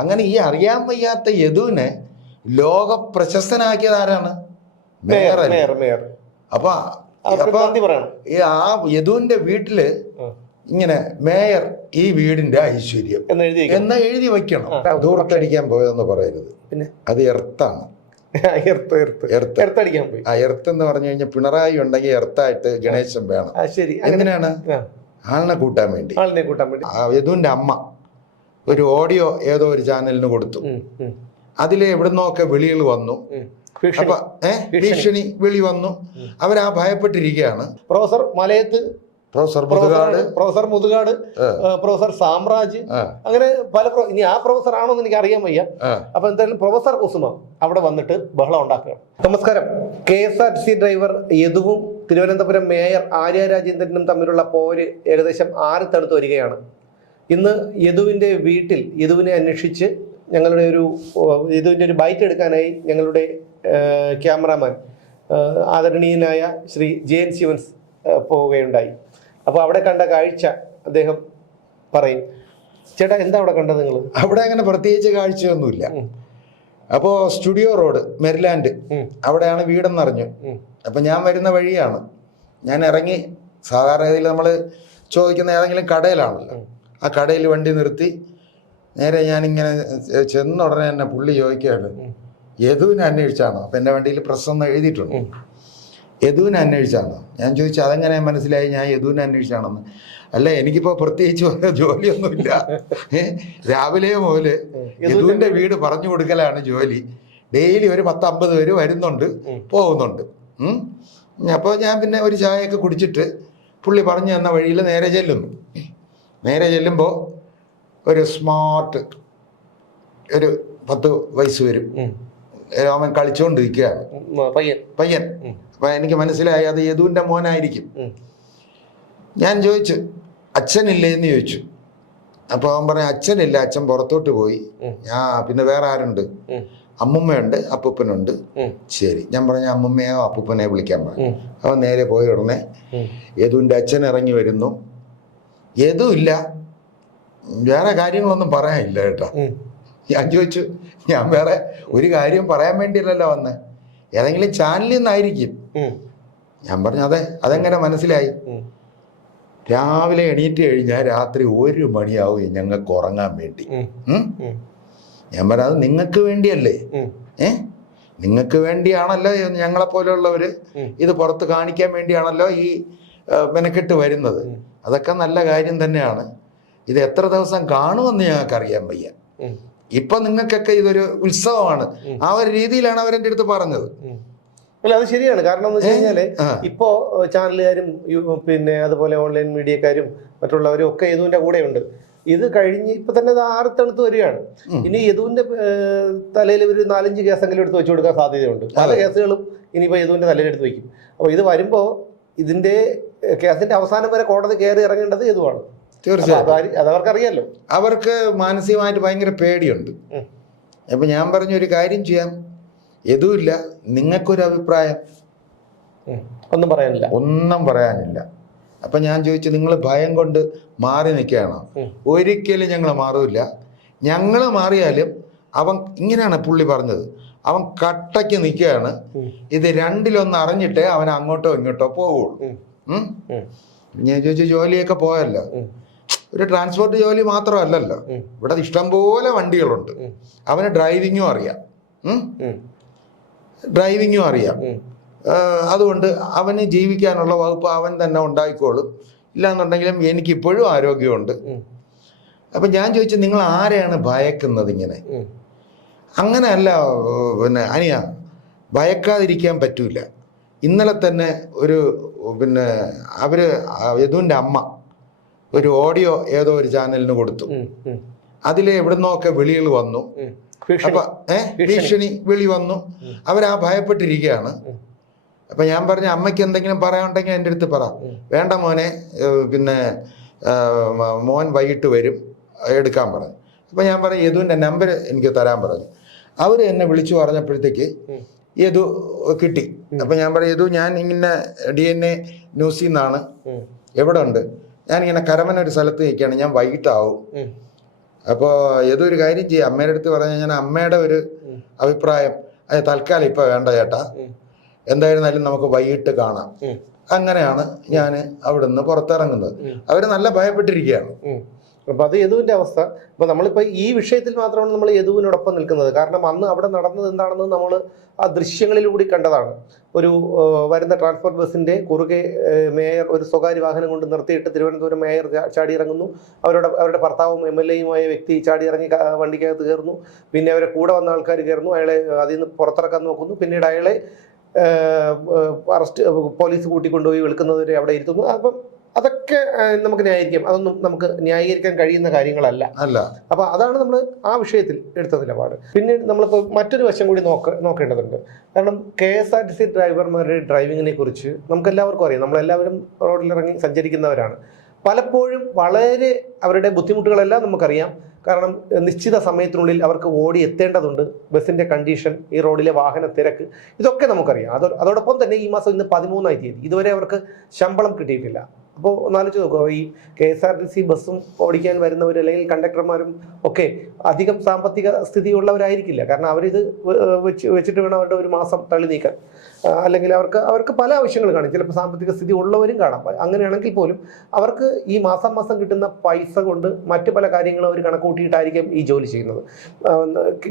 അങ്ങനെ ഈ അറിയാൻ വയ്യാത്ത യദുവിനെ ലോക പ്രശസ്തനാക്കിയത് ആരാണ്? മേയർ. അപ്പൊ ആ യദുവിന്റെ വീട്ടില് ഇങ്ങനെ മേയർ ഈ വീടിന്റെ ഐശ്വര്യം എന്ന് എഴുതി വെക്കണം. ദൂരത്തടിക്കാൻ പോയതെന്ന് പറയരുത്, പിന്നെ അത് എർത്താണ്. എർത്ത് എന്ന് പറഞ്ഞു കഴിഞ്ഞാൽ പിണറായി ഉണ്ടെങ്കിൽ എർത്തായിട്ട് ഗണേശൻ വേണം. എന്തിനാണ്? ആളിനെ കൂട്ടാൻ വേണ്ടി. യദുവിന്റെ അമ്മ ഒരു ഓഡിയോ ഏതോ ഒരു ചാനലിന് കൊടുത്തു. അതില് എവിടുന്നൊക്കെ വിളികൾ വന്നു. അപ്പൊ ഭീഷണി വിളി വന്നു. അവരാ ഭയപ്പെട്ടിരിക്കുകയാണ്. Professor Malayath, professor Muthukad, professor Samraj, അങ്ങനെ പല. ഇനി ആ പ്രൊഫസർ ആണോ എന്ന് എനിക്ക് അറിയാൻ വയ്യ. അപ്പൊ എന്തായാലും പ്രൊഫസർ കുസുമ അവിടെ വന്നിട്ട് ബഹളം ഉണ്ടാക്കുക. നമസ്കാരം. KSRTC ഡ്രൈവർ യദുവും തിരുവനന്തപുരം മേയർ ആര്യ രാജേന്ദ്രനും തമ്മിലുള്ള പോര് ഏകദേശം ആറിത്തടുത്ത് വരികയാണ്. ഇന്ന് യദുവിന്റെ വീട്ടിൽ യദുവിനെ അന്വേഷിച്ച് ഞങ്ങളുടെ യദുവിന്റെ ഒരു ബൈറ്റ് എടുക്കാനായി ഞങ്ങളുടെ ക്യാമറാമാൻ ആദരണീയനായ ശ്രീ JN ശിവൻസ് പോവുകയുണ്ടായി. അപ്പോൾ അവിടെ കണ്ട കാഴ്ച അദ്ദേഹം പറയും. ചേട്ടാ, എന്താ അവിടെ കണ്ടത് നിങ്ങൾ? അവിടെ അങ്ങനെ പ്രത്യേകിച്ച് കാഴ്ചയൊന്നുമില്ല. അപ്പോൾ സ്റ്റുഡിയോ റോഡ് മെരിലാൻഡ് അവിടെയാണ് വീടെന്നറിഞ്ഞു. അപ്പം ഞാൻ വരുന്ന വഴിയാണ്. ഞാൻ ഇറങ്ങി. സാധാരണ രീതിയിൽ നമ്മൾ ചോദിക്കുന്ന ഏതെങ്കിലും കടയിലാണല്ലോ, ആ കടയിൽ വണ്ടി നിർത്തി നേരെ ഞാനിങ്ങനെ ചെന്ന ഉടനെ തന്നെ പുള്ളി ചോദിക്കുകയാണ്, യദുവിനെ അന്വേഷിച്ചാണോ? അപ്പം എൻ്റെ വണ്ടിയിൽ പ്രസ് ഒന്ന് എഴുതിയിട്ടുണ്ട്, യദുവിനെ അന്വേഷിച്ചാണോ? ഞാൻ ചോദിച്ചു അതെങ്ങനെ മനസ്സിലായി ഞാൻ യദുവിനെ അന്വേഷിച്ചാണെന്ന്? അല്ല, എനിക്കിപ്പോൾ പ്രത്യേകിച്ച് ജോലിയൊന്നുമില്ല. രാവിലെ മുതൽ യദുവിൻ്റെ വീട് പറഞ്ഞു കൊടുക്കലാണ് ജോലി. ഡെയിലി ഒരു 10-50 പേര് വരുന്നുണ്ട്, പോകുന്നുണ്ട്. അപ്പോൾ ഞാൻ പിന്നെ ഒരു ചായയൊക്കെ കുടിച്ചിട്ട് പുള്ളി പറഞ്ഞു തന്ന വഴിയിൽ നേരെ ചെല്ലുന്നു. നേരെ ചെല്ലുമ്പോൾ ഒരു സ്മാർട്ട് ഒരു 10 വയസ്സ് വരും. അവൻ കളിച്ചുകൊണ്ടിരിക്കുകയാണ്, പയ്യൻ. അപ്പം എനിക്ക് മനസ്സിലായി അത് യദുവിൻ്റെ മോനായിരിക്കും. ഞാൻ ചോദിച്ചു അച്ഛനില്ലേ എന്ന് ചോദിച്ചു. അപ്പോൾ അവൻ പറഞ്ഞു അച്ഛനില്ല, അച്ഛൻ പുറത്തോട്ട് പോയി. പിന്നെ വേറെ ആരുണ്ട്? അമ്മുമ്മയുണ്ട്, അപ്പൂപ്പനുണ്ട്. ശരി, ഞാൻ പറഞ്ഞ അമ്മുമ്മയോ അപ്പൂപ്പനെയോ വിളിക്കാൻ പറഞ്ഞു. അവൻ നേരെ പോയ ഉടനെ യദുവിൻ്റെ അച്ഛൻ ഇറങ്ങി വരുന്നു. യദു ഇല്ല, വേറെ കാര്യങ്ങളൊന്നും പറയാനില്ല കേട്ടോ. ഞാൻ ചോദിച്ചു, ഞാൻ വേറെ ഒരു കാര്യം പറയാൻ വേണ്ടിയല്ലല്ലോ വന്നേ, ഏതെങ്കിലും ചാനലിൽ നിന്നായിരിക്കും. ഞാൻ പറഞ്ഞു അതെങ്ങനെ മനസ്സിലായി? രാവിലെ എണീറ്റ് കഴിഞ്ഞാൽ രാത്രി 1 മണിയാവും ഞങ്ങൾക്ക് ഉറങ്ങാൻ വേണ്ടി. ഞാൻ പറഞ്ഞു അത് നിങ്ങൾക്ക് വേണ്ടിയല്ലേ? നിങ്ങൾക്ക് വേണ്ടിയാണല്ലോ, ഞങ്ങളെപ്പോലെയുള്ളവർ ഇത് പുറത്ത് കാണിക്കാൻ വേണ്ടിയാണല്ലോ ഈ മെനക്കെട്ട് വരുന്നത്. അതൊക്കെ നല്ല കാര്യം തന്നെയാണ്. ഇത് എത്ര ദിവസം കാണുമെന്ന് ഞങ്ങൾക്ക് അറിയാൻ വയ്യ. ഇപ്പൊ നിങ്ങൾക്കൊക്കെ ഇതൊരു ഉത്സവമാണ്. ആ ഒരു രീതിയിലാണ് അവരെൻ്റെ അടുത്ത് പറഞ്ഞത്. അല്ല, അത് ശരിയാണ്. കാരണം എന്ന് വെച്ച് കഴിഞ്ഞാല് ഇപ്പോ ചാനലുകാരും പിന്നെ അതുപോലെ ഓൺലൈൻ മീഡിയക്കാരും മറ്റുള്ളവരും ഒക്കെ യദുവിന്റെ കൂടെ ഉണ്ട്. ഇത് കഴിഞ്ഞ് ഇപ്പൊ തന്നെ അത് ആറിത്തണുത്ത് വരികയാണ്. ഇനി യദുവിന്റെ തലയിൽ ഒരു 4-5 കേസെങ്കിലും എടുത്ത് വെച്ചു കൊടുക്കാൻ സാധ്യതയുണ്ട്. പല കേസുകളും ഇനിയിപ്പോ യദുവിന്റെ തലയിൽ എടുത്ത് വയ്ക്കും. അപ്പോൾ ഇത് വരുമ്പോ ഇതിന്റെ കേസിന്റെ അവസാനം വരെ കോടതി കയറി ഇറങ്ങേണ്ടത് യദുവാണ്. തീർച്ചയായും അതവർക്കറിയാലോ. അവർക്ക് മാനസികമായിട്ട് ഭയങ്കര പേടിയുണ്ട്. അപ്പം ഞാൻ പറഞ്ഞൊരു കാര്യം ചെയ്യാം, യദുവില്ല, നിങ്ങൾക്കൊരു അഭിപ്രായം? ഒന്നും പറയാനില്ല. അപ്പം ഞാൻ ചോദിച്ചു നിങ്ങൾ ഭയം കൊണ്ട് മാറി നിൽക്കുകയാണോ? ഒരിക്കലും ഞങ്ങൾ മാറില്ല. ഞങ്ങൾ മാറിയാലും അവൻ ഇങ്ങനെയാണ് പുള്ളി പറഞ്ഞത്, അവൻ കട്ടയ്ക്ക് നിൽക്കുകയാണ്. ഇത് രണ്ടിലൊന്ന് അറിഞ്ഞിട്ടേ അവൻ അങ്ങോട്ടോ ഇങ്ങോട്ടോ പോവുള്ളൂ. ഞാൻ ചോദിച്ചു ജോലിയൊക്കെ പോയല്ലോ, ഒരു ട്രാൻസ്പോർട്ട് ജോലി മാത്രമല്ലല്ലോ, ഇവിടെ ഇഷ്ടംപോലെ വണ്ടികളുണ്ട്. അവന് ഡ്രൈവിങ്ങും അറിയാം. അതുകൊണ്ട് അവന് ജീവിക്കാനുള്ള വകുപ്പ് അവൻ തന്നെ ഉണ്ടായിക്കോളും. ഇല്ലാന്നുണ്ടെങ്കിലും എനിക്കിപ്പോഴും ആരോഗ്യമുണ്ട്. അപ്പം ഞാൻ ചോദിച്ചു നിങ്ങൾ ആരെയാണ് ഭയക്കുന്നത് ഇങ്ങനെ? അങ്ങനെയല്ല പിന്നെ അനിയ, ഭയക്കാതിരിക്കാൻ പറ്റൂല. ഇന്നലെ തന്നെ ഒരു അവര് യദുവിൻ്റെ അമ്മ ഒരു ഓഡിയോ ഏതോ ഒരു ചാനലിന് കൊടുത്തു. അതിൽ എവിടുന്നൊക്കെ വിളികൾ വന്നു. അപ്പൊ ഭീഷണി വിളി വന്നു. അവരാ ഭയപ്പെട്ടിരിക്കുകയാണ്. അപ്പൊ ഞാൻ പറഞ്ഞു അമ്മയ്ക്ക് എന്തെങ്കിലും പറയാനുണ്ടെങ്കിൽ എൻ്റെ അടുത്ത് പറ. വേണ്ട മോനെ, മോൻ വൈകിട്ട് വരും, എടുക്കാൻ പറഞ്ഞു. അപ്പൊ ഞാൻ പറഞ്ഞു യദുവിൻ്റെ നമ്പർ എനിക്ക് തരാൻ പറഞ്ഞു. അവർ എന്നെ വിളിച്ചു പറഞ്ഞപ്പോഴത്തേക്ക് യദു കിട്ടി. അപ്പം ഞാൻ പറയും യദു, ഞാൻ ഇങ്ങനെ DNA ന്യൂസിൽ നിന്നാണ്. എവിടെ ഉണ്ട്? ഞാനിങ്ങനെ കരമന ഒരു സ്ഥലത്ത് നിൽക്കുകയാണ്, ഞാൻ വൈകിട്ടാവും. അപ്പോൾ ഏതൊരു കാര്യം ചെയ്യും, അമ്മയുടെ അടുത്ത് പറഞ്ഞു ഞാൻ അമ്മയുടെ ഒരു അഭിപ്രായം അത് തൽക്കാലം ഇപ്പം വേണ്ട ചേട്ടാ, എന്തായിരുന്നാലും നമുക്ക് വൈകിട്ട് കാണാം. അങ്ങനെയാണ് ഞാൻ അവിടുന്ന് പുറത്തിറങ്ങുന്നത്. അവർ നല്ല ഭയപ്പെട്ടിരിക്കുകയാണ്. അപ്പൊ അത് യദുവിന്റെ അവസ്ഥ. അപ്പൊ നമ്മളിപ്പോ ഈ വിഷയത്തിൽ മാത്രമാണ് നമ്മൾ യദുവിനോടൊപ്പം നിൽക്കുന്നത്. കാരണം അന്ന് അവിടെ നടന്നത് എന്താണെന്ന് നമ്മൾ ആ ദൃശ്യങ്ങളിലൂടെ കണ്ടതാണ്. ഒരു വരുന്ന ട്രാൻസ്പോർട്ട് ബസ്സിന്റെ കുറുകെ മേയർ ഒരു സ്വകാര്യ വാഹനം കൊണ്ട് നിർത്തിയിട്ട് തിരുവനന്തപുരം മേയർ ചാടിയിറങ്ങുന്നു. അവരുടെ ഭർത്താവും MLA-യുമായ വ്യക്തി ചാടിയിറങ്ങി വണ്ടിക്കകത്ത് കയറുന്നു. പിന്നെ അവരെ കൂടെ വന്ന ആൾക്കാർ കയറുന്നു, അയാളെ അതിൽ നിന്ന് പുറത്തിറക്കാൻ നോക്കുന്നു. പിന്നീട് അയാളെ പോലീസ് കൂട്ടിക്കൊണ്ടുപോയി വിളിക്കുന്നവരെ അവിടെ ഇരുത്തുന്നു. അപ്പം അതൊക്കെ നമുക്ക് ന്യായീകരിക്കാം. അതൊന്നും നമുക്ക് ന്യായീകരിക്കാൻ കഴിയുന്ന കാര്യങ്ങളല്ല. അപ്പൊ അതാണ് നമ്മൾ ആ വിഷയത്തിൽ എടുത്ത നിലപാട്. പിന്നീട് നമ്മളിപ്പോൾ മറ്റൊരു വശം കൂടി നോക്കേണ്ടതുണ്ട്. കാരണം KSRTC ഡ്രൈവർമാരുടെ ഡ്രൈവിങ്ങിനെ കുറിച്ച് നമുക്ക് എല്ലാവർക്കും അറിയാം. നമ്മളെല്ലാവരും റോഡിലിറങ്ങി സഞ്ചരിക്കുന്നവരാണ്. പലപ്പോഴും വളരെ അവരുടെ ബുദ്ധിമുട്ടുകളെല്ലാം നമുക്കറിയാം. കാരണം നിശ്ചിത സമയത്തിനുള്ളിൽ അവർക്ക് ഓടി എത്തേണ്ടതുണ്ട്. ബസ്സിൻ്റെ കണ്ടീഷൻ, ഈ റോഡിലെ വാഹന തിരക്ക്, ഇതൊക്കെ നമുക്കറിയാം. അതോടൊപ്പം തന്നെ ഈ മാസം ഇന്ന് 13-ാം തീയതി ഇതുവരെ അവർക്ക് ശമ്പളം കിട്ടിയിട്ടില്ല. അപ്പോൾ ഒന്നാലോചിച്ച് നോക്കുക, ഈ KSRTC ബസ്സും ഓടിക്കാൻ വരുന്നവർ അല്ലെങ്കിൽ കണ്ടക്ടർമാരും ഒക്കെ അധികം സാമ്പത്തിക സ്ഥിതിയുള്ളവരായിരിക്കില്ല. കാരണം അവരിത് വെച്ചിട്ട് വേണം അവരുടെ ഒരു മാസം തള്ളി നീക്കാൻ. അല്ലെങ്കിൽ അവർക്ക് പല ആവശ്യങ്ങൾ കാണും. ചിലപ്പോൾ സാമ്പത്തിക സ്ഥിതി ഉള്ളവരും കാണാം. അങ്ങനെയാണെങ്കിൽ പോലും അവർക്ക് ഈ മാസം കിട്ടുന്ന പൈസ കൊണ്ട് മറ്റു പല കാര്യങ്ങളും അവർ കണക്കൂട്ടിയിട്ടായിരിക്കും ഈ ജോലി ചെയ്യുന്നത്.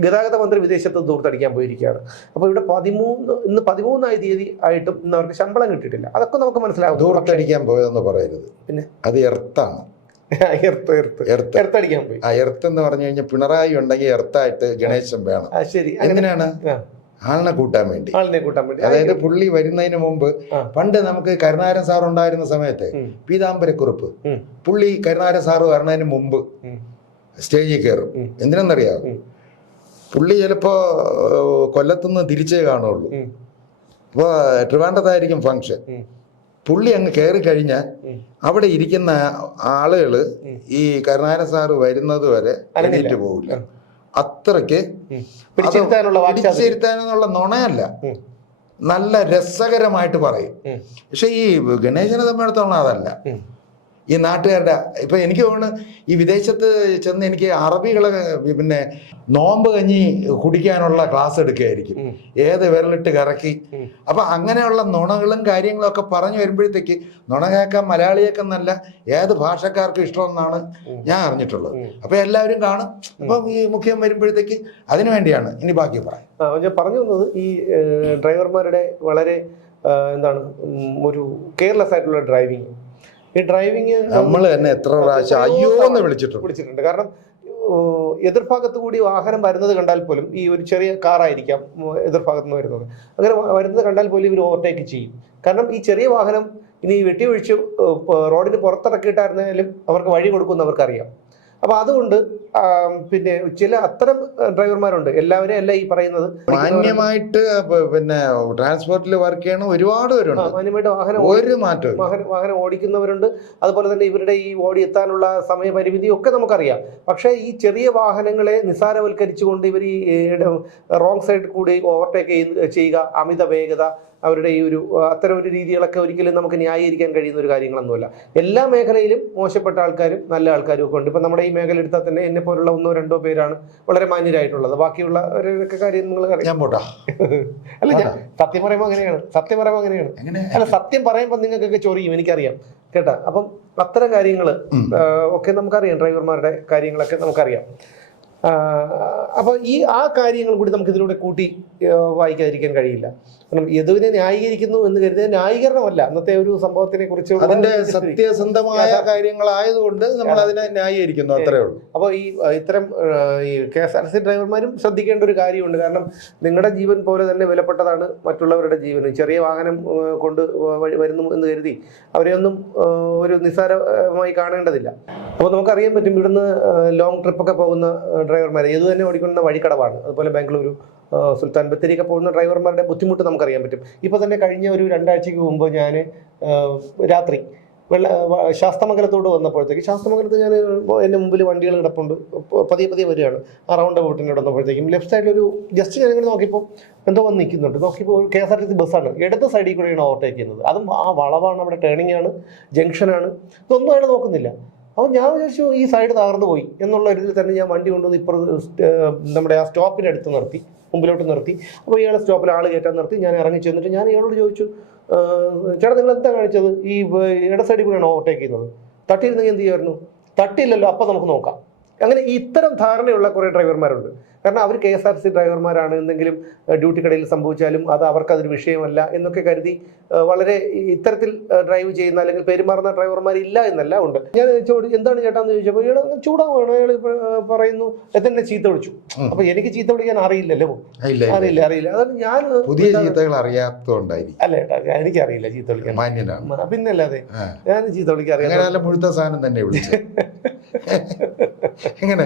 ഗതാഗത മന്ത്രി വിദേശത്ത് ദൂർത്തടിക്കാൻ പോയിരിക്കുകയാണ്. അപ്പോൾ ഇവിടെ ഇന്ന് 13-ാം തീയതി ആയിട്ടും ഇന്ന് അവർക്ക് ശമ്പളം കിട്ടിയിട്ടില്ല. അതൊക്കെ നമുക്ക് മനസ്സിലാവും. ദൂർത്തടിക്കാൻ പോയതെന്ന് പറയരുത്, പിന്നെ അത് എർത്താണ്. എർത്തടിക്കാൻ പോയി. എർത്ത് എന്ന് പറഞ്ഞു കഴിഞ്ഞാൽ പിണറായി ഉണ്ടെങ്കിൽ എർത്തായിട്ട് ഗണേശൻ വേണം. ശരി, എങ്ങനെയാണ്? ആളിനെ കൂട്ടാൻ വേണ്ടി. അതായത് പുള്ളി വരുന്നതിന് മുമ്പ് പണ്ട് നമുക്ക് കരുണാകരൻ സാർ ഉണ്ടായിരുന്ന സമയത്ത് പീതാംബരക്കുറുപ്പ്, പുള്ളി കരുണാകരൻ സാറ് വരുന്നതിന് മുമ്പ് സ്റ്റേജിൽ കയറും. എന്തിനെന്നറിയാം? പുള്ളി ചിലപ്പോ കൊല്ലത്തുനിന്ന് തിരിച്ചേ കാണുള്ളൂ. അപ്പോൾ ട്രിവാൻഡ്രത്തായിരിക്കും ഫംഗ്ഷൻ. പുള്ളി അങ്ങ് കയറി കഴിഞ്ഞാൽ അവിടെ ഇരിക്കുന്ന ആളുകൾ ഈ കരുണാകരൻ സാറ് വരുന്നത് വരെ എണീറ്റ് പോകില്ല. അത്രയ്ക്ക് പിടിച്ചിരുത്താനുള്ള നുണയല്ല, നല്ല രസകരമായിട്ട് പറയും. പക്ഷെ ഈ ഗണേശനെ തമ്മിടത്തോളം അതല്ല. ഈ നാട്ടുകാരുടെ ഇപ്പൊ എനിക്ക് തോന്നുന്നു ഈ വിദേശത്ത് ചെന്ന് എനിക്ക് അറബികളെ പിന്നെ നോമ്പ് കഞ്ഞി കുടിക്കാനുള്ള ക്ലാസ് എടുക്കുകയായിരിക്കും, ഏത് വിരലിട്ട് കറക്കി. അപ്പൊ അങ്ങനെയുള്ള നുണകളും കാര്യങ്ങളും ഒക്കെ പറഞ്ഞു വരുമ്പോഴത്തേക്ക് നുണ കേൾക്കാൻ മലയാളിയൊക്കെ നല്ല ഏത് ഭാഷക്കാർക്കും ഇഷ്ടമെന്നാണ് ഞാൻ അറിഞ്ഞിട്ടുള്ളത്. അപ്പൊ എല്ലാവരും കാണും. അപ്പൊ ഈ മുഖ്യം വരുമ്പോഴത്തേക്ക് അതിനു വേണ്ടിയാണ്. ഇനി ബാക്കി പറയാം. ഞാൻ പറഞ്ഞു വന്നത് ഈ ഡ്രൈവർമാരുടെ വളരെ എന്താണ് ഒരു കെയർലെസ് ആയിട്ടുള്ള ഡ്രൈവിങ്. ഈ ഡ്രൈവിങ് നമ്മൾ തന്നെ എത്ര പ്രാവശ്യം അയ്യോ എന്ന് വിളിച്ചിട്ടുണ്ട്. കാരണം എതിർഭാഗത്ത് കൂടി വാഹനം വരുന്നത് കണ്ടാൽ പോലും, ഈ ഒരു ചെറിയ കാറായിരിക്കാം എതിർഭാഗത്ത് നിന്ന് വരുന്നത്, അങ്ങനെ വരുന്നത് കണ്ടാൽ പോലും ഇവർ ഓവർടേക്ക് ചെയ്യും. കാരണം ഈ ചെറിയ വാഹനം ഇനി വെട്ടിയൊഴിച്ച് റോഡിന് പുറത്തിറക്കിയിട്ടായിരുന്നാലും അവർക്ക് വഴി കൊടുക്കുമെന്ന് അവർക്കറിയാം. അപ്പൊ അതുകൊണ്ട് പിന്നെ ചില അത്തരം ഡ്രൈവർമാരുണ്ട്. എല്ലാവരെയും അല്ല ഈ പറയുന്നത്. മാന്യമായിട്ട് പിന്നെ ട്രാൻസ്പോർട്ടിൽ വർക്ക് ചെയ്യണ ഒരുപാട് പേരുണ്ട്. മാന്യമായിട്ട് വാഹനം ഓടിക്കുന്നവരുണ്ട്. അതുപോലെ തന്നെ ഇവരുടെ ഈ ഓടി എത്താനുള്ള സമയപരിമിതി ഒക്കെ നമുക്കറിയാം. പക്ഷേ ഈ ചെറിയ വാഹനങ്ങളെ നിസ്സാരവൽക്കരിച്ചുകൊണ്ട് ഇവർ ഈ റോങ് സൈഡിൽ കൂടി ഓവർടേക്ക് ചെയ്യുക, അമിത വേഗത, അവരുടെ ഈ ഒരു അത്തരം ഒരു രീതികളൊക്കെ ഒരിക്കലും നമുക്ക് ന്യായീകരിക്കാൻ കഴിയുന്ന ഒരു കാര്യങ്ങളൊന്നുമല്ല. എല്ലാ മേഖലയിലും മോശപ്പെട്ട ആൾക്കാരും നല്ല ആൾക്കാരും ഒക്കെ ഉണ്ട്. ഇപ്പം നമ്മുടെ ഈ മേഖല എടുത്താൽ തന്നെ എന്നെ പോലുള്ള 1-2 പേരാണ് വളരെ മാന്യരായിട്ടുള്ളത്. ബാക്കിയുള്ളവരൊക്കെ കാര്യം നിങ്ങൾ അല്ല, ഞാൻ സത്യം പറയുമ്പോൾ അങ്ങനെയാണ്. അല്ല, സത്യം പറയുമ്പോൾ നിങ്ങൾക്കൊക്കെ ചൊറിയും, എനിക്കറിയാം കേട്ടാ. അപ്പം അത്തരം കാര്യങ്ങൾ ഒക്കെ നമുക്കറിയാം. ഡ്രൈവർമാരുടെ കാര്യങ്ങളൊക്കെ നമുക്കറിയാം. അപ്പോൾ ആ കാര്യങ്ങൾ കൂടി നമുക്ക് ഇതിലൂടെ കൂട്ടി വായിക്കാതിരിക്കാൻ കഴിയില്ല. കാരണം യദുവിനെ ന്യായീകരിക്കുന്നു എന്ന് കരുതിയ ന്യായീകരണമല്ല അന്നത്തെ ഒരു സംഭവത്തിനെ കുറിച്ച്. അതിന്റെ സത്യസന്ധമായ കാര്യങ്ങളായതുകൊണ്ട് നമ്മൾ അതിനെ ന്യായീകരിക്കുന്നു, അത്രേ ഉള്ളൂ. അപ്പോൾ ഈ ഇത്തരം ഈ KSRTC ഡ്രൈവർമാരും ശ്രദ്ധിക്കേണ്ട ഒരു കാര്യമുണ്ട്. കാരണം നിങ്ങളുടെ ജീവൻ പോലെ തന്നെ വിലപ്പെട്ടതാണ് മറ്റുള്ളവരുടെ ജീവൻ. ചെറിയ വാഹനം കൊണ്ട് വരുന്നു എന്ന് കരുതി അവരെയൊന്നും ഒരു നിസ്സാരമായി കാണേണ്ടതില്ല. അപ്പോൾ നമുക്കറിയാൻ പറ്റും, ഇവിടുന്ന് ലോങ് ട്രിപ്പൊക്കെ പോകുന്ന ഡ്രൈവർമാർ ഏത് തന്നെ ഓടിക്കുന്ന വഴിക്കടവാണ്. അതുപോലെ ബാംഗ്ലൂരു, സുൽത്താൻ ബത്തേരിയൊക്കെ പോകുന്ന ഡ്രൈവർമാരുടെ ബുദ്ധിമുട്ട് നമുക്കറിയാൻ പറ്റും. ഇപ്പോൾ തന്നെ കഴിഞ്ഞ ഒരു 2 ആഴ്ചയ്ക്ക് മുമ്പ് ഞാൻ രാത്രി ശാസ്തമംഗലത്തോട് വന്നപ്പോഴത്തേക്ക്, ശാസ്തമംഗലത്ത് ഞാൻ എൻ്റെ മുമ്പിൽ വണ്ടികൾ കിടപ്പുണ്ട്, പതിയെ വരികയാണ്. ആ റൗണ്ട് ബോട്ടിനോട് വന്നപ്പോഴത്തേക്കും ലെഫ്റ്റ് സൈഡിലൊരു ജസ്റ്റ് ഞാനിങ്ങനെ നോക്കിയപ്പോൾ എന്തോ വന്ന് നിൽക്കുന്നുണ്ട്. നോക്കിയപ്പോൾ KSRTC ബസ്സാണ്. ഇടത് സൈഡിൽ കൂടെയാണ് ഓവർടേക്ക് ചെയ്യുന്നത്. അതും ആ വളവാണ്, അവിടെ ടേണിംഗ് ആണ്, ജംഗ്ഷനാണ്. ഇതൊന്നും അയാൾ നോക്കുന്നില്ല. അപ്പോൾ ഞാൻ വിചാരിച്ചു ഈ സൈഡ് തകർന്നു പോയി എന്നുള്ള ഒരു ഇതിൽ തന്നെ ഞാൻ വണ്ടി കൊണ്ടുവന്ന് നമ്മുടെ ആ സ്റ്റോപ്പിനടുത്ത് നിർത്തി, മുമ്പിലോട്ട് നിർത്തി. അപ്പോൾ ഇയാളെ സ്റ്റോപ്പിൽ ആൾ കയറ്റാൻ നിർത്തി. ഞാൻ ഇറങ്ങി ചെന്നിട്ട് ഞാൻ ഇയാളോട് ചോദിച്ചു, ചേട്ടാ നിങ്ങൾ എന്താ കാണിച്ചത്? ഈ ഇട സൈഡിൽ കൂടെയാണ് ഓവർടേക്ക് ചെയ്യുന്നത്, തട്ടിയിരുന്നെങ്കിൽ എന്ത് ചെയ്യുമായിരുന്നു? തട്ടിയില്ലല്ലോ, അപ്പം നമുക്ക് നോക്കാം. അങ്ങനെ ഇത്തരം ധാരണയുള്ള കുറേ ഡ്രൈവർമാരുണ്ട്. കാരണം അവർ KSRTC ഡ്രൈവർമാരാണ്, എന്തെങ്കിലും ഡ്യൂട്ടി കടയിൽ സംഭവിച്ചാലും അത് അവർക്കതൊരു വിഷയമല്ല എന്നൊക്കെ കരുതി വളരെ ഇത്തരത്തിൽ ഡ്രൈവ് ചെയ്യുന്ന അല്ലെങ്കിൽ പെരുമാറുന്ന ഡ്രൈവർമാരില്ല എന്നല്ല ഉണ്ട്. ഞാൻ എന്താണ് ചേട്ടാന്ന് ചോദിച്ചപ്പോൾ ഇയാൾ ചൂടാവുകയാണ്. അയാൾ പറയുന്നു എന്നെ ചീത്ത വിളിച്ചു. അപ്പൊ എനിക്ക് ചീത്ത വിളിക്കാൻ അറിയില്ലല്ലോ, അറിയില്ല. അതാണ് ഞാൻ പുതിയ ചീത്തകൾ അറിയാത്തതുകൊണ്ടായിരിക്കും. അല്ല ചേട്ടാ, എനിക്കറിയില്ല ചീത്ത വിളിക്കാൻ, പിന്നല്ലാതെ ഞാൻ ചീത്ത വിളിക്കാൻ അറിയാം. മുഴുത്ത സാധനം തന്നെ വിളിച്ചു എങ്ങനെ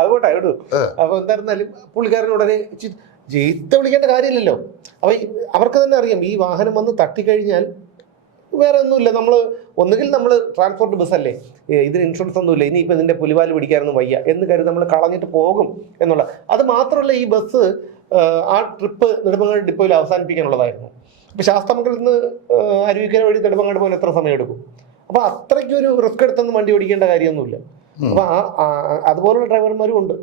അതുകൊണ്ടാ ഇടൂ. അപ്പൊ എന്തായിരുന്നാലും പുള്ളിക്കാരൻ ഉടനെ ചീത്ത വിളിക്കേണ്ട കാര്യമില്ലല്ലോ. അപ്പൊ അവർക്ക് തന്നെ അറിയാം ഈ വാഹനം വന്ന് തട്ടിക്കഴിഞ്ഞാൽ വേറെ ഒന്നുമില്ല. ഒന്നുകിൽ നമ്മൾ ട്രാൻസ്പോർട്ട് ബസ്സല്ലേ, ഇതിന് ഇൻഷുറൻസ് ഒന്നുമില്ല, ഇനിയിപ്പോൾ ഇതിന്റെ പുലിവാല് പിടിക്കാനൊന്നും വയ്യ എന്ന് കരുതി നമ്മൾ കളഞ്ഞിട്ട് പോകും എന്നുള്ള. അത് മാത്രമല്ല, ഈ ബസ് ആ ട്രിപ്പ് നെടുമങ്ങാട് ഡിപ്പോയിൽ അവസാനിപ്പിക്കാനുള്ളതായിരുന്നു. ഇപ്പൊ ശാസ്താമംഗലത്ത് നിന്ന് അരുവിക്കര വഴി നെടുമങ്ങാട് പോലെ എത്ര സമയം എടുക്കും? അപ്പൊ അത്രയ്ക്കൊരു റിസ്ക് എടുത്തൊന്നും വണ്ടി ഓടിക്കേണ്ട കാര്യമൊന്നുമില്ല. അപ്പൊ അതുപോലുള്ള ഡ്രൈവർമാരും ഉണ്ട്.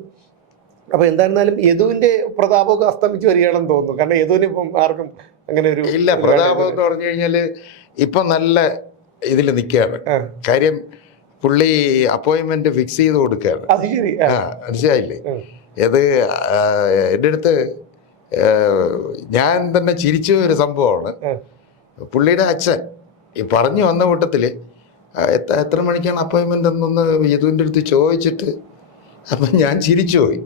അപ്പൊ എന്തായിരുന്നാലും യദുവിന്റെ പ്രതാപമൊക്കെ അസ്തമിച്ച് വരികയാണെന്ന് തോന്നുന്നു. കാരണം യദുവിന് ഇപ്പം ആർക്കും അങ്ങനെ ഒരു ഇല്ല. പ്രതാപം എന്ന് പറഞ്ഞു കഴിഞ്ഞാല് ഇപ്പൊ നല്ല ഇതിൽ നിൽക്കുകയാണ്. കാര്യം പുള്ളി അപ്പോയിന്റ്മെന്റ് ഫിക്സ് ചെയ്ത് കൊടുക്കുകയാണ്. അത് ശരി, മനസ്സിലായില്ലേ? ഇത് എൻ്റെ അടുത്ത് ഞാൻ തന്നെ ചിരിച്ച ഒരു സംഭവമാണ്. പുള്ളിയുടെ അച്ഛൻ ഈ പറഞ്ഞു വന്ന കൂട്ടത്തില് എത്ര മണിക്കാണ് അപ്പോയിൻമെൻ്റ് എന്നൊന്ന് യദുവിൻ്റെ അടുത്ത് ചോദിച്ചിട്ട് അപ്പം ഞാൻ ചിരിച്ചു പോയി.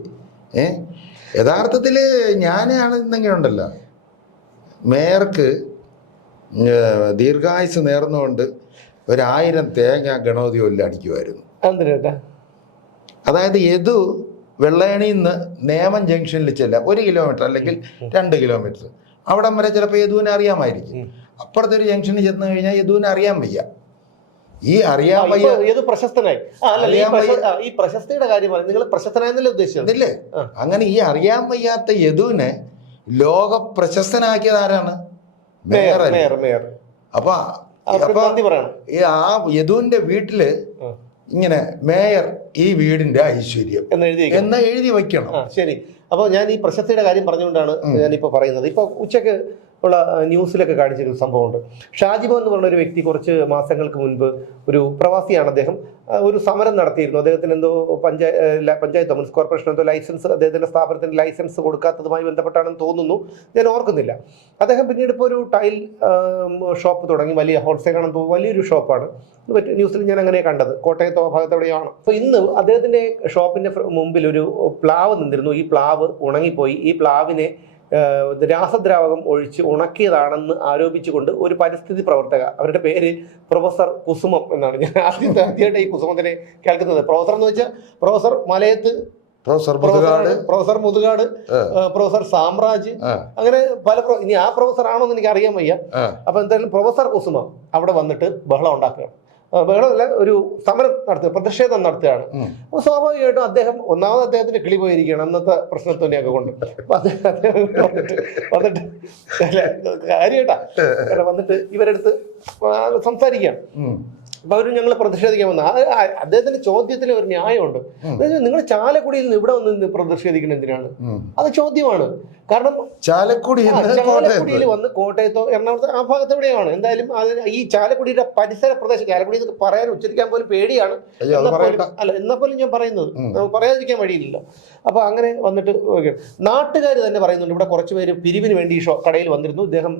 യഥാർത്ഥത്തിൽ ഞാനാണ് ഇന്നെങ്ങനെ ഉണ്ടല്ലോ, മേയർക്ക് ദീർഘായുസ് നേർന്നുകൊണ്ട് 1000 തേങ്ങ ഗണപതി കൊല്ലം അടിക്കുമായിരുന്നു. അതായത് യദു വെള്ളയണിയിൽ നിന്ന് നേമം ജംഗ്ഷനിൽ ചെല്ലാം 1 കിലോമീറ്റർ അല്ലെങ്കിൽ 2 കിലോമീറ്റർ, അവിടം വരെ ചിലപ്പോൾ യദുവിനെ അറിയാമായിരിക്കും. അപ്പുറത്തെ ഒരു ജംഗ്ഷനിൽ ചെന്ന് കഴിഞ്ഞാൽ യദുവിനെ അറിയാൻ വയ്യ. ഈ അറിയാൻ വയ്യ പ്രശസ്തനായി. ഈ പ്രശസ്തിയുടെ കാര്യം നിങ്ങൾ പ്രശസ്തനായെന്നല്ലേ ഉദ്ദേശിച്ചല്ലേ? അങ്ങനെ ഈ അറിയാൻ വയ്യാത്ത യദുവിനെ ലോക പ്രശസ്തനാക്കിയത് ആരാണ്? മേയർ. അപ്പൊ ആ യദുവിന്റെ വീട്ടില് ഇങ്ങനെ മേയർ ഈ വീടിന്റെ ഐശ്വര്യം എന്ന് എഴുതി വയ്ക്കണം. ശരി. അപ്പോൾ ഞാൻ ഈ പ്രശസ്തിയുടെ കാര്യം പറഞ്ഞുകൊണ്ടാണ് ഞാനിപ്പോൾ പറയുന്നത്. ഇപ്പോൾ ഉച്ചയ്ക്ക് ഉള്ള ന്യൂസിലൊക്കെ കാണിച്ചൊരു സംഭവമുണ്ട്. ഷാജിബോ എന്ന് പറഞ്ഞ ഒരു വ്യക്തി കുറച്ച് മാസങ്ങൾക്ക് മുൻപ്, ഒരു പ്രവാസിയാണ് അദ്ദേഹം, ഒരു സമരം നടത്തിയിരുന്നു. അദ്ദേഹത്തിന് എന്തോ പഞ്ചായത്തോ മുനിസിപ്പൽ കോർപ്പറേഷൻ എന്തോ ലൈസൻസ്, അദ്ദേഹത്തിന്റെ സ്ഥാപനത്തിന് ലൈസൻസ് കൊടുക്കാത്തതുമായി ബന്ധപ്പെട്ടാണെന്ന് തോന്നുന്നു, ഞാൻ ഓർക്കുന്നില്ല. അദ്ദേഹം പിന്നീട് ഇപ്പോൾ ഒരു ടൈൽ ഷോപ്പ് തുടങ്ങി, വലിയ ഹോൾസെയിലാണെന്ന് തോന്നുന്നു, വലിയൊരു ഷോപ്പാണ്. ന്യൂസിൽ ഞാൻ അങ്ങനെ കണ്ടത്, കോട്ടയത്തോ ഭാഗത്തെവിടെയാണ്. അപ്പോൾ ഇന്ന് അദ്ദേഹത്തിന്റെ ഷോപ്പിന്റെ മുമ്പിൽ ഒരു പ്ലാവ് നിന്നിരുന്നു. ഈ പ്ലാവ് ഉണങ്ങിപ്പോയി. ഈ പ്ലാവിനെ രാസദ്രാവകം ഒഴിച്ച് ഉണക്കിയതാണെന്ന് ആരോപിച്ചുകൊണ്ട് ഒരു പരിസ്ഥിതി പ്രവർത്തക, അവരുടെ പേര് പ്രൊഫസർ കുസുമം എന്നാണ്. ഞാൻ ആദ്യമായിട്ട് ഈ കുസുമത്തിനെ കേൾക്കുന്നത്. പ്രൊഫസർ എന്ന് വെച്ചാൽ professor Malayath, professor Muthukad, professor Samraj, അങ്ങനെ പല ഇനി ആ പ്രൊഫസർ ആണോ എന്ന് എനിക്ക് അറിയാൻ വയ്യ. അപ്പൊ എന്തായാലും പ്രൊഫസർ കുസുമം അവിടെ വന്നിട്ട് ബഹളം ഉണ്ടാക്കുകയാണ്. ബഹളമല്ല, ഒരു സമരം നടത്തുക, പ്രതിഷേധം നടത്തുകയാണ്. അപ്പോൾ സ്വാഭാവികമായിട്ടും അദ്ദേഹത്തിന്റെ കിളി പോയിരിക്കുകയാണ് അന്നത്തെ പ്രശ്നത്തിനെയൊക്കെ കൊണ്ട്. വന്നിട്ട് കാര്യമായിട്ടാ വന്നിട്ട് ഇവരെടുത്ത് സംസാരിക്കുകയാണ്. അപ്പൊ അവർ ഞങ്ങൾ പ്രതിഷേധിക്കാൻ വന്ന അദ്ദേഹത്തിന്റെ ചോദ്യത്തിന് ഒരു ന്യായമുണ്ട്. നിങ്ങൾ ചാലക്കുടിയിൽ നിന്ന് ഇവിടെ വന്ന് പ്രതിഷേധിക്കണം എന്തിനാണ്? അത് ചോദ്യമാണ്. കാരണം ചാലക്കുടിയിൽ വന്ന് കോട്ടയത്തോ എറണാകുളത്തോ ആ ഭാഗത്ത് എവിടെയാണ്. എന്തായാലും ഈ ചാലക്കുടിയുടെ പരിസര പ്രദേശം, ചാലക്കുടി പറയാൻ ഉച്ചരിക്കാൻ പോലും പേടിയാണ്. എന്നാ പോലും ഞാൻ പറയുന്നത് പറയാതിരിക്കാൻ വഴിയില്ലല്ലോ. അപ്പൊ അങ്ങനെ വന്നിട്ട് നാട്ടുകാർ തന്നെ പറയുന്നുണ്ട്, ഇവിടെ കുറച്ചുപേര് പിരിവിന് വേണ്ടി കടയിൽ വന്നിരുന്നു. ഇദ്ദേഹം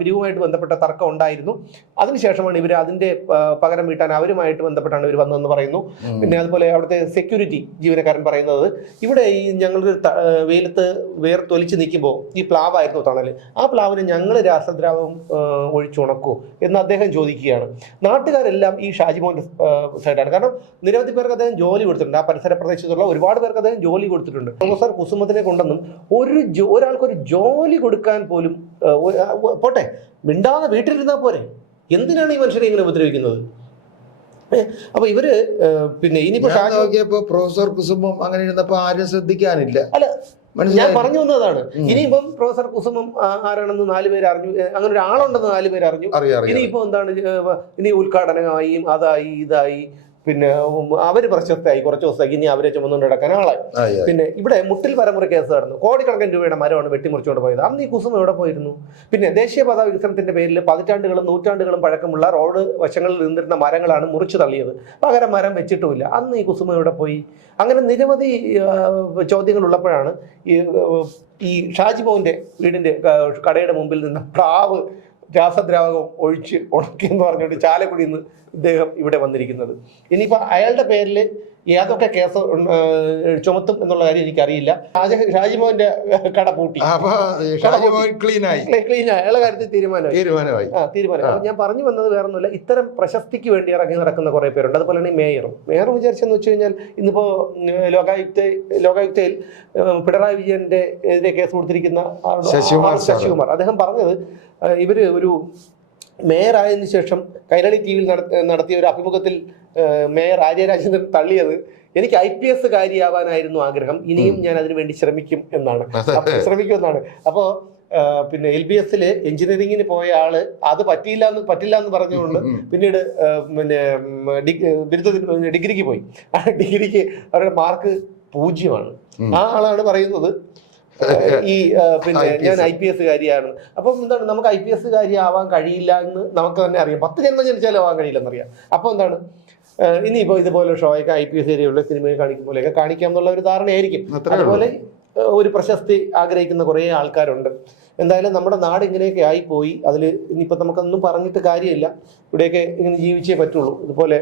പിരിവുമായിട്ട് ബന്ധപ്പെട്ട തർക്കം ഉണ്ടായിരുന്നു. അതിനുശേഷമാണ് ഇവർ അതിന്റെ പകരം വീട്ടാൻ അവരുമായിട്ട് ബന്ധപ്പെട്ടാണ് ഇവർ വന്നതെന്ന് പറയുന്നു. പിന്നെ അതുപോലെ അവിടുത്തെ സെക്യൂരിറ്റി ജീവനക്കാരൻ പറയുന്നത്, ഇവിടെ ഈ ഞങ്ങളൊരു വെയിലത്ത് വേർത്തൊലിച്ച് നിൽക്കുമ്പോൾ ഈ പ്ലാവായിരുന്നു തണല്, ആ പ്ലാവിന് ഞങ്ങൾ രാസദ്രാവകം ഒഴിച്ചുണക്കോ എന്ന് അദ്ദേഹം ചോദിക്കുകയാണ്. നാട്ടുകാരെല്ലാം ഈ ഷാജിമോന്റെ സൈഡാണ്. കാരണം നിരവധി പേർക്ക് അദ്ദേഹം ജോലി കൊടുത്തിട്ടുണ്ട്. ആ പരിസര പ്രദേശത്തുള്ള ഒരുപാട് പേർക്ക് അദ്ദേഹം ജോലി കൊടുത്തിട്ടുണ്ട്. പ്രൊഫസർ കുസുമത്തിനെ കൊണ്ടൊന്നും ഒരാൾക്കൊരു ജോലി കൊടുക്കാൻ പോലും പോട്ടെ, മിണ്ടാതെ വീട്ടിലിരുന്നാൽ പോരെ. എന്തിനാണ് ഈ മനുഷ്യരെ ഇങ്ങനെ ഉപദ്രവിക്കുന്നത്? അപ്പൊ ഇവര് പിന്നെ ഇനിയിപ്പോ പ്രൊഫസർ കുസുമം അങ്ങനെ ഇരുന്നപ്പോ ആരും ശ്രദ്ധിക്കാനില്ല. അല്ല, ഞാൻ പറഞ്ഞു വന്നതാണ്. ഇനിയിപ്പം പ്രൊഫസർ കുസുമം ആരാണെന്ന് 4 പേര് അറിഞ്ഞു, അങ്ങനെ ഒരാളുണ്ടെന്ന് 4 പേര് അറിഞ്ഞു. ഇനിയിപ്പോ എന്താണ്, ഇനി ഉദ്ഘാടനമായി, അതായി, ഇതായി, പിന്നെ അവര് പ്രശസ്തമായി കുറച്ച് ദിവസത്തേക്ക്, ഇനി അവരെ ചുമന്നുകൊണ്ട് കിടക്കാൻ ആളായി. പിന്നെ ഇവിടെ മുട്ടിൽ പരമുറ കേസ് നടന്നു. കോടിക്കണക്കിന് രൂപയുടെ മരമാണ് വെട്ടിമുറിച്ചുകൊണ്ട് പോയത്. അന്ന് ഈ കുസുമ എവിടെ പോയിരുന്നു? പിന്നെ ദേശീയപാത വികസനത്തിന്റെ പേരിൽ പതിറ്റാണ്ടുകളും നൂറ്റാണ്ടുകളും പഴക്കമുള്ള റോഡ് വശങ്ങളിൽ നിന്നിരുന്ന മരങ്ങളാണ് മുറിച്ചു തള്ളിയത്. പകരം മരം വെച്ചിട്ടുമില്ല. അന്ന് ഈ കുസുമ എവിടെ പോയി? അങ്ങനെ നിരവധി ചോദ്യങ്ങൾ ഉള്ളപ്പോഴാണ് ഈ ഷാജി മോഹന്റെ വീടിന്റെ കടയുടെ മുമ്പിൽ നിന്ന് പ്ലാവ് രാസദ്രാവകം ഒഴിച്ച് ഉണക്കിയെന്ന് പറഞ്ഞുകൊണ്ട് ചാലക്കുടിയിൽ നിന്ന് ഇദ്ദേഹം ഇവിടെ വന്നിരിക്കുന്നത്. ഇനിയിപ്പോൾ അയാളുടെ പേരിൽ ഏതൊക്കെ കേസ് ചുമത്തും എന്നുള്ള കാര്യം എനിക്കറിയില്ല. ഷാജിമോന്റെ കട പൂട്ടി, ക്ലീൻ ആയി, അയാളുടെ കാര്യത്തിൽ തീരുമാനമായി. ഞാൻ പറഞ്ഞു വന്നത് വേറെ ഒന്നുമില്ല, ഇത്തരം പ്രശസ്തിക്ക് വേണ്ടി ഇറങ്ങി നടക്കുന്ന കുറെ പേരുണ്ട്. അതുപോലെ തന്നെ മേയർ വിചാരിച്ചെന്ന് വെച്ച് കഴിഞ്ഞാൽ ഇന്നിപ്പോ ലോകായുക്തയിൽ പിണറായി വിജയന്റെ എതിരെ കേസ് കൊടുത്തിരിക്കുന്ന ശശികുമാർ, അദ്ദേഹം പറഞ്ഞത് ഇവര് ഒരു മേയറായതിനു ശേഷം കൈരളി ടി വിയിൽ നടത്തിയ ഒരു അഭിമുഖത്തിൽ മേയർ ആര്യ രാജേന്ദ്രൻ തള്ളിയത്, എനിക്ക് IPS കാര്യമാവാനായിരുന്നു ആഗ്രഹം, ഇനിയും ഞാൻ അതിനു വേണ്ടി ശ്രമിക്കുമെന്നാണ്. അപ്പോൾ പിന്നെ LBS എഞ്ചിനീയറിംഗിന് പോയ ആള് അത് പറ്റില്ല എന്ന് പറഞ്ഞുകൊണ്ട് പിന്നീട് പിന്നെ ഡിഗ്രിക്ക് പോയി. ആ ഡിഗ്രിക്ക് അവരുടെ മാർക്ക് 0. ആ ആളാണ് പറയുന്നത് ഈ പിന്നെ ഞാൻ IPS കാരിയാണ്. അപ്പം എന്താണ്, നമുക്ക് IPS കാര്യമാവാൻ കഴിയില്ല എന്ന് നമുക്ക് തന്നെ അറിയാം. 10 ജന്മം ജനിച്ചാലും ആവാൻ കഴിയില്ലെന്നറിയാം. അപ്പോൾ എന്താണ്, ഇനിയിപ്പോൾ ഇതുപോലെ ഷോയൊക്കെ IPS ഏരിയയുള്ള സിനിമയെ കാണിക്കുമ്പോഴൊക്കെ കാണിക്കാം എന്നുള്ള ഒരു ധാരണയായിരിക്കും. അതുപോലെ ഒരു പ്രശസ്തി ആഗ്രഹിക്കുന്ന കുറേ ആൾക്കാരുണ്ട്. എന്തായാലും നമ്മുടെ നാട് ഇങ്ങനെയൊക്കെ ആയിപ്പോയി. അതിൽ ഇനിയിപ്പോൾ നമുക്കൊന്നും പറഞ്ഞിട്ട് കാര്യമില്ല. ഇവിടെയൊക്കെ ഇങ്ങനെ ജീവിച്ചേ പറ്റുള്ളൂ. ഇതുപോലെ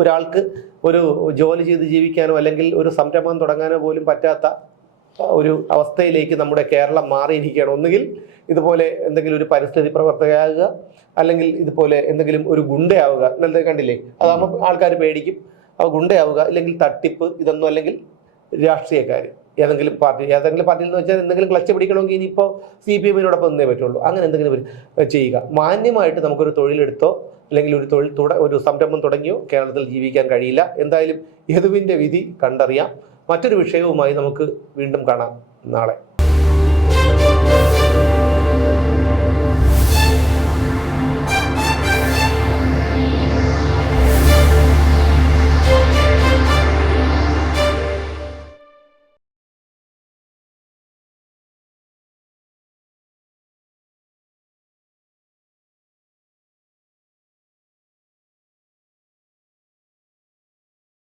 ഒരാൾക്ക് ഒരു ജോലി ചെയ്ത് ജീവിക്കാനോ അല്ലെങ്കിൽ ഒരു സംരംഭം തുടങ്ങാനോ പോലും പറ്റാത്ത ഒരു അവസ്ഥയിലേക്ക് നമ്മുടെ കേരളം മാറിയിരിക്കുകയാണ്. ഒന്നുകിൽ ഇതുപോലെ എന്തെങ്കിലും ഒരു പരിസ്ഥിതി പ്രവർത്തകയാകുക, അല്ലെങ്കിൽ ഇതുപോലെ എന്തെങ്കിലും ഒരു ഗുണ്ടയാവുക. ഇന്നലത്തെ കണ്ടില്ലേ, അതാകുമ്പോൾ ആൾക്കാർ പേടിക്കും. ഗുണ്ടയാവുക, അല്ലെങ്കിൽ തട്ടിപ്പ്, ഇതൊന്നും അല്ലെങ്കിൽ രാഷ്ട്രീയക്കാർ, ഏതെങ്കിലും പാർട്ടിയിൽ എന്ന് വെച്ചാൽ എന്തെങ്കിലും ക്ലച്ച് പിടിക്കണമെങ്കിൽ ഇനിയിപ്പോൾ CPM-നോടൊപ്പം നിന്നേ പറ്റുള്ളൂ. അങ്ങനെ എന്തെങ്കിലും ചെയ്യുക. മാന്യമായിട്ട് നമുക്കൊരു തൊഴിലെടുത്തോ അല്ലെങ്കിൽ ഒരു സംരംഭം തുടങ്ങിയോ കേരളത്തിൽ ജീവിക്കാൻ കഴിയില്ല. എന്തായാലും യദുവിൻ്റെ വിധി കണ്ടറിയാം. മറ്റൊരു വിഷയവുമായി നമുക്ക് വീണ്ടും കാണാം നാളെ.